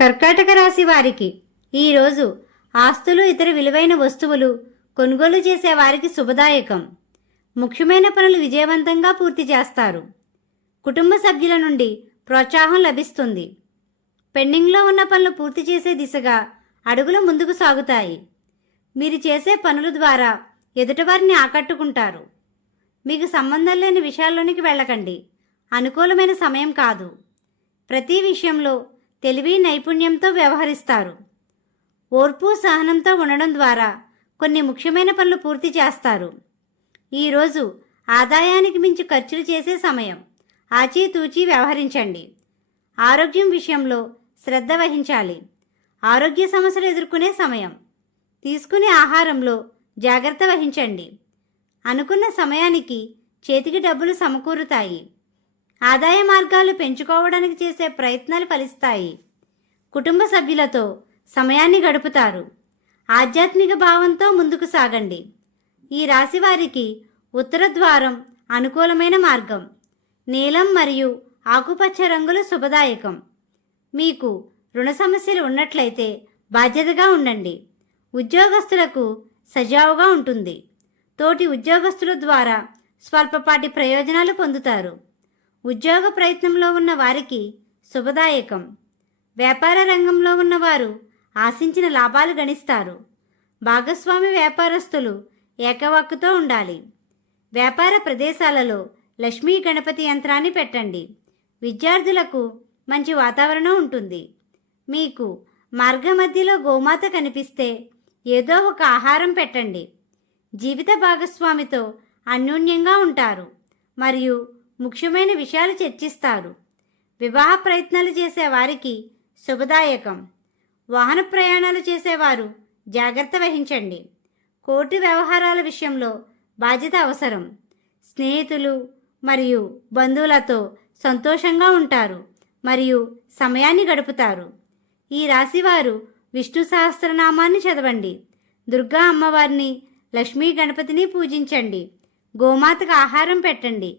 కర్కాటక రాశి వారికి ఈరోజు ఆస్తులు ఇతర విలువైన వస్తువులు కొనుగోలు చేసే వారికి శుభదాయకం. ముఖ్యమైన పనులు విజయవంతంగా పూర్తి చేస్తారు. కుటుంబ సభ్యుల నుండి ప్రోత్సాహం లభిస్తుంది. పెండింగ్లో ఉన్న పనులు పూర్తి చేసే దిశగా అడుగులు ముందుకు సాగుతాయి. మీరు చేసే పనుల ద్వారా ఎదుటివారిని ఆకట్టుకుంటారు. మీకు సంబంధం లేని విషయాల్లోనికి వెళ్ళకండి. అనుకూలమైన సమయం కాదు. ప్రతి విషయంలో తెలివి నైపుణ్యంతో వ్యవహరిస్తారు. ఓర్పు సహనంతో ఉండడం ద్వారా కొన్ని ముఖ్యమైన పనులు పూర్తి చేస్తారు. ఈరోజు ఆదాయానికి మించి ఖర్చులు చేసే సమయం. ఆచితూచి వ్యవహరించండి. ఆరోగ్యం విషయంలో శ్రద్ధ వహించాలి. ఆరోగ్య సమస్యలు ఎదుర్కొనే సమయం. తీసుకునే ఆహారంలో జాగ్రత్త వహించండి. అనుకున్న సమయానికి చేతికి డబ్బులు సమకూరుతాయి. ఆదాయ మార్గాలు పెంచుకోవడానికి చేసే ప్రయత్నాలు ఫలిస్తాయి. కుటుంబ సభ్యులతో సమయాన్ని గడుపుతారు. ఆధ్యాత్మిక భావంతో ముందుకు సాగండి. ఈ రాశి వారికి ఉత్తర ద్వారం అనుకూలమైన మార్గం. నీలం మరియు ఆకుపచ్చ రంగులు శుభదాయకం. మీకు రుణ సమస్యలు ఉన్నట్లయితే బాధ్యతగా ఉండండి. ఉద్యోగస్తులకు సజావుగా ఉంటుంది. తోటి ఉద్యోగస్తుల ద్వారా స్వల్పపాటి ప్రయోజనాలు పొందుతారు. ఉద్యోగ ప్రయత్నంలో ఉన్న వారికి శుభదాయకం. వ్యాపార రంగంలో ఉన్నవారు ఆశించిన లాభాలు గణిస్తారు. భాగస్వామి వ్యాపారస్తులు ఏకవాక్కుతో ఉండాలి. వ్యాపార ప్రదేశాలలో లక్ష్మీ గణపతి యంత్రాన్ని పెట్టండి. విద్యార్థులకు మంచి వాతావరణం ఉంటుంది. మీకు మార్గ మధ్యలో గోమాత కనిపిస్తే ఏదో ఒక ఆహారం పెట్టండి. జీవిత భాగస్వామితో అన్యోన్యంగా ఉంటారు. మరియు ముఖ్యమైన విషయాలు చర్చిస్తారు. వివాహ ప్రయత్నాలు చేసేవారికి శుభదాయకం. వాహన ప్రయాణాలు చేసేవారు జాగ్రత్త వహించండి. కోర్టు వ్యవహారాల విషయంలో బాధ్యత అవసరం. స్నేహితులు మరియు బంధువులతో సంతోషంగా ఉంటారు మరియు సమయాన్ని గడుపుతారు. ఈ రాశివారు విష్ణు సహస్రనామాన్ని చదవండి. దుర్గా అమ్మవారిని లక్ష్మీ గణపతిని పూజించండి. గోమాతకు ఆహారం పెట్టండి.